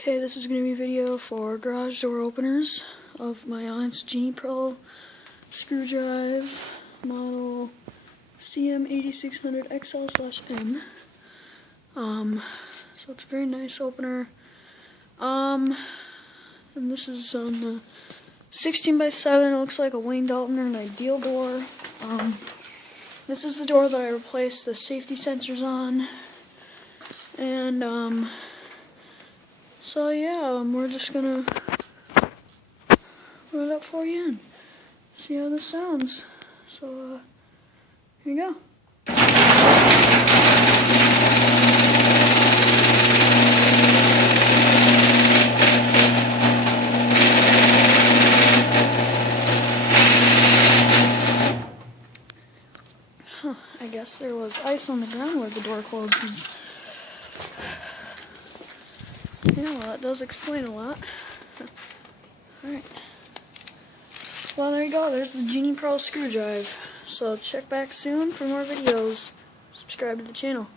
Okay, this is going to be a video for garage door openers of my aunt's Genie Pro screwdrive model CM8600XL/M. So it's a very nice opener. And this is on the 16x7. It looks like a Wayne Dalton or an Ideal door. This is the door that I replaced the safety sensors on. And so yeah, we're just gonna put it up for you and see how this sounds. So here you go. I guess there was ice on the ground where the door closes. Yeah, well, that does explain a lot. Alright. Well, there you go. There's the Genie Pro screwdrive. So check back soon for more videos. Subscribe to the channel.